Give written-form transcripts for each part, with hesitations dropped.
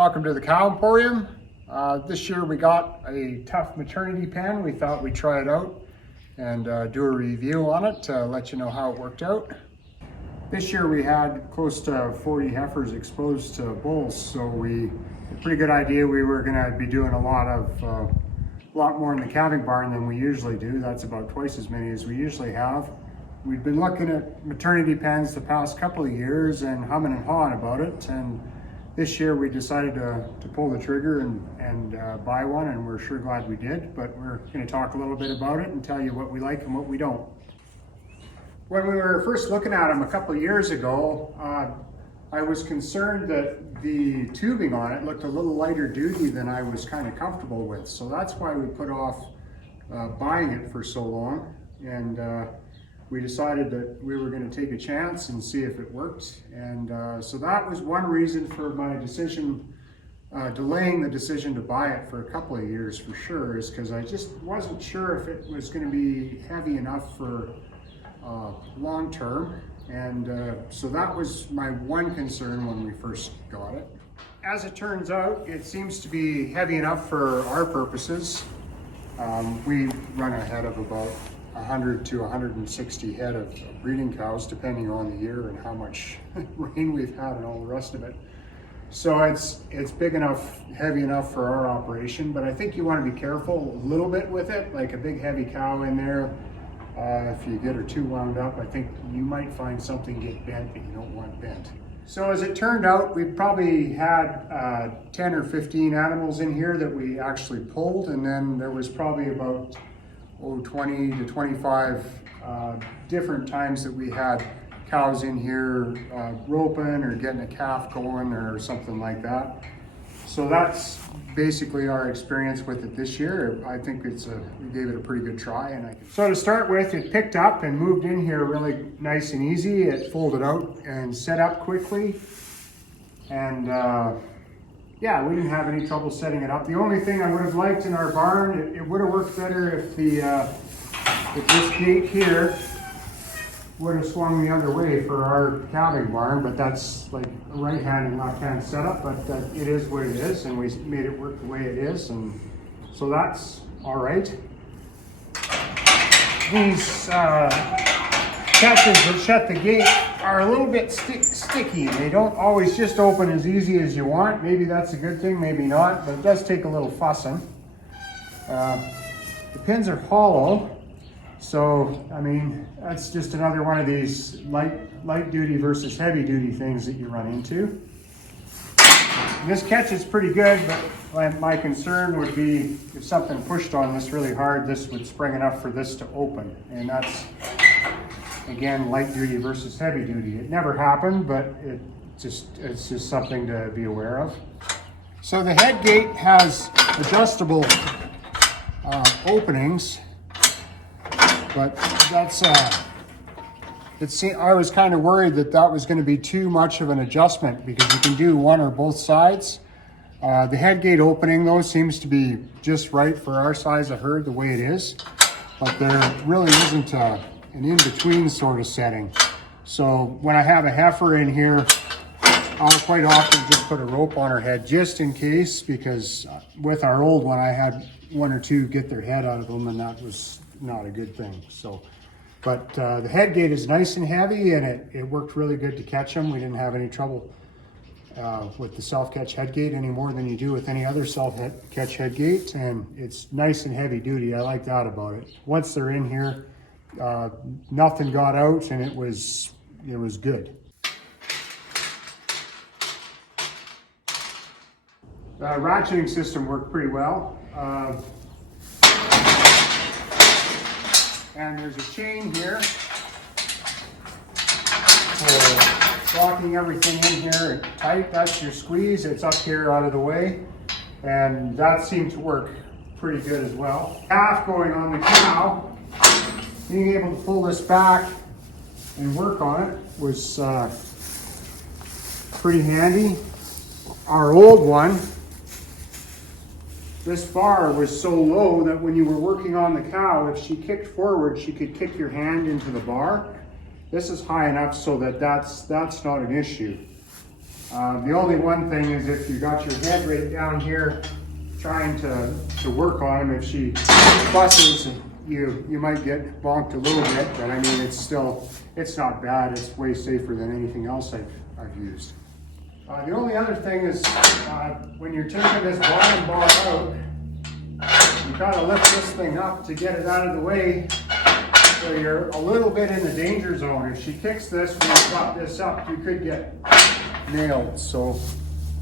Welcome to the Cow Emporium. This year we got a tough maternity pen. We thought we'd try it out and do a review on it to let you know how it worked out. This year we had close to 40 heifers exposed to bulls, so we had a pretty good idea we were going to be doing a lot more in the calving barn than we usually do. That's about twice as many as we usually have. We've been looking at maternity pens the past couple of years and humming and hawing about it, and this year we decided to pull the trigger and buy one, and we're sure glad we did. But we're going to talk a little bit about it and tell you what we like and what we don't. When we were first looking at them a couple of years ago, I was concerned that the tubing on it looked a little lighter duty than I was kind of comfortable with. So that's why we put off buying it for so long. And we decided that we were going to take a chance and see if it worked. And so that was one reason for my decision, delaying the decision to buy it for a couple of years for sure, is because I just wasn't sure if it was going to be heavy enough for long term. And so that was my one concern when we first got it. As it turns out, it seems to be heavy enough for our purposes. We run a head of about 100 to 160 head of breeding cows, depending on the year and how much rain we've had and all the rest of it. So it's big enough, heavy enough for our operation, but I think you want to be careful a little bit with it, like a big heavy cow in there. If you get her too wound up, I think you might find something get bent that you don't want bent. So as it turned out, we probably had 10 or 15 animals in here that we actually pulled, and then there was probably about 20 to 25 different times that we had cows in here roping or getting a calf going or something like that. So that's basically our experience with it this year. I think we gave it a pretty good try. So to start with, it picked up and moved in here really nice and easy. It folded out and set up quickly. And yeah, we didn't have any trouble setting it up. The only thing I would have liked in our barn, it would have worked better if this gate here would have swung the other way for our calving barn, but that's like a right-hand and left-hand setup, but it is what it is, and we made it work the way it is, and so that's all right. These catches that shut the gate are a little bit sticky. They don't always just open as easy as you want. Maybe that's a good thing, maybe not, but it does take a little fussing. The pins are hollow, so I mean, that's just another one of these light duty versus heavy duty things that you run into. This catch is pretty good, but my concern would be if something pushed on this really hard, this would spring enough for this to open, and that's, again, light duty versus heavy duty. It never happened, but it's just something to be aware of. So the head gate has adjustable openings, but that's I was kind of worried that was going to be too much of an adjustment because you can do one or both sides. The head gate opening though seems to be just right for our size of herd the way it is, but there really isn't an in-between sort of setting. So when I have a heifer in here, I'll quite often just put a rope on her head just in case, because with our old one, I had one or two get their head out of them, and that was not a good thing. So, but the head gate is nice and heavy, and it worked really good to catch them. We didn't have any trouble with the self-catch head gate any more than you do with any other self-catch head gate, and it's nice and heavy duty. I like that about it. Once they're in here, nothing got out, and it was good. The ratcheting system worked pretty well. And there's a chain here for locking everything in here tight. That's your squeeze. It's up here out of the way. And that seemed to work pretty good as well. Calf going on the cow, being able to pull this back and work on it was pretty handy. Our old one, this bar was so low that when you were working on the cow, if she kicked forward, she could kick your hand into the bar. This is high enough so that that's not an issue. The only one thing is if you got your head right down here trying to work on them, if she fusses, you might get bonked a little bit, but I mean, it's not bad. It's way safer than anything else I've used. The only other thing is when you're taking this bottom bar out, you gotta lift this thing up to get it out of the way. So you're a little bit in the danger zone. If she kicks this when you prop this up, you could get nailed. So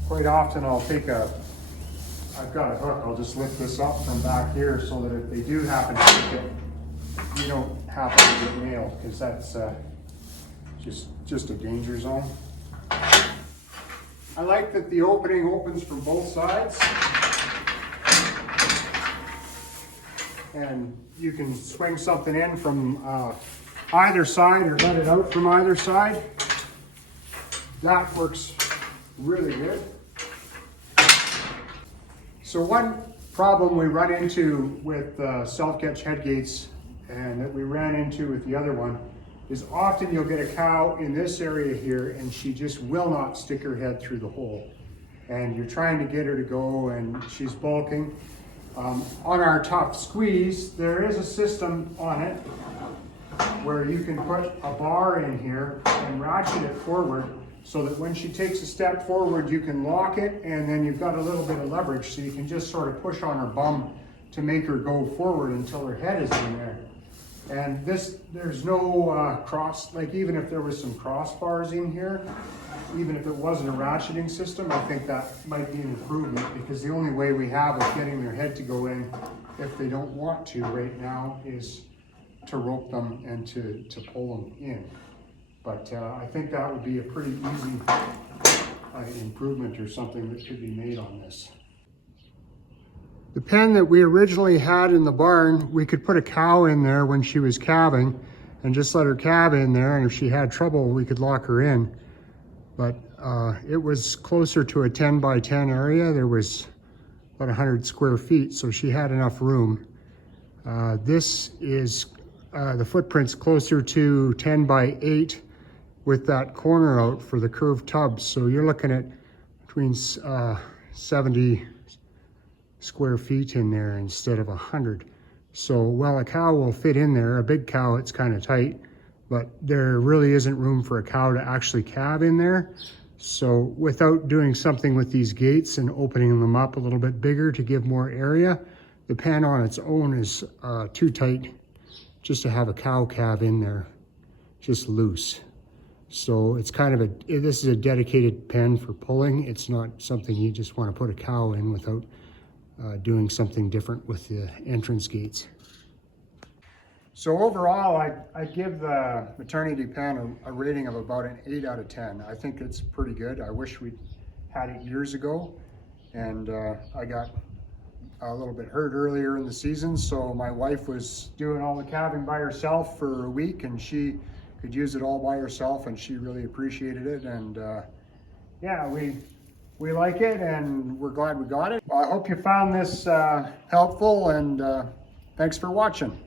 quite often I've got a hook, I'll just lift this up from back here so that if they do happen to kick it, you don't happen to get nailed, because that's just a danger zone. I like that the opening opens from both sides. And you can swing something in from either side or let it out from either side. That works really good. So one problem we run into with self-catch head gates, and that we ran into with the other one, is often you'll get a cow in this area here and she just will not stick her head through the hole. And you're trying to get her to go and she's bulking. On our Tough Squeeze, there is a system on it where you can put a bar in here and ratchet it forward so that when she takes a step forward, you can lock it, and then you've got a little bit of leverage, so you can just sort of push on her bum to make her go forward until her head is in there. And there's no cross, like even if there was some crossbars in here, even if it wasn't a ratcheting system, I think that might be an improvement, because the only way we have of getting their head to go in, if they don't want to right now, is to rope them and to pull them in. But I think that would be a pretty easy improvement or something that could be made on this. The pen that we originally had in the barn, we could put a cow in there when she was calving and just let her calve in there, and if she had trouble, we could lock her in. But it was closer to a 10 by 10 area. There was about 100 square feet, so she had enough room. This is, the footprint's closer to 10 by 8 with that corner out for the curved tubs. So you're looking at between 70 square feet in there instead of 100. So while a cow will fit in there, a big cow, it's kind of tight, but there really isn't room for a cow to actually calve in there. So without doing something with these gates and opening them up a little bit bigger to give more area, the pen on its own is too tight just to have a cow calve in there, just loose. So it's kind of this is a dedicated pen for pulling. It's not something you just want to put a cow in without doing something different with the entrance gates. So overall, I give the maternity pen a rating of about an 8 out of 10. I think it's pretty good. I wish we'd had it years ago, and I got a little bit hurt earlier in the season, so my wife was doing all the calving by herself for a week, and she could use it all by herself, and she really appreciated it. And yeah, we like it, and we're glad we got it. Well, I hope you found this helpful, and thanks for watching.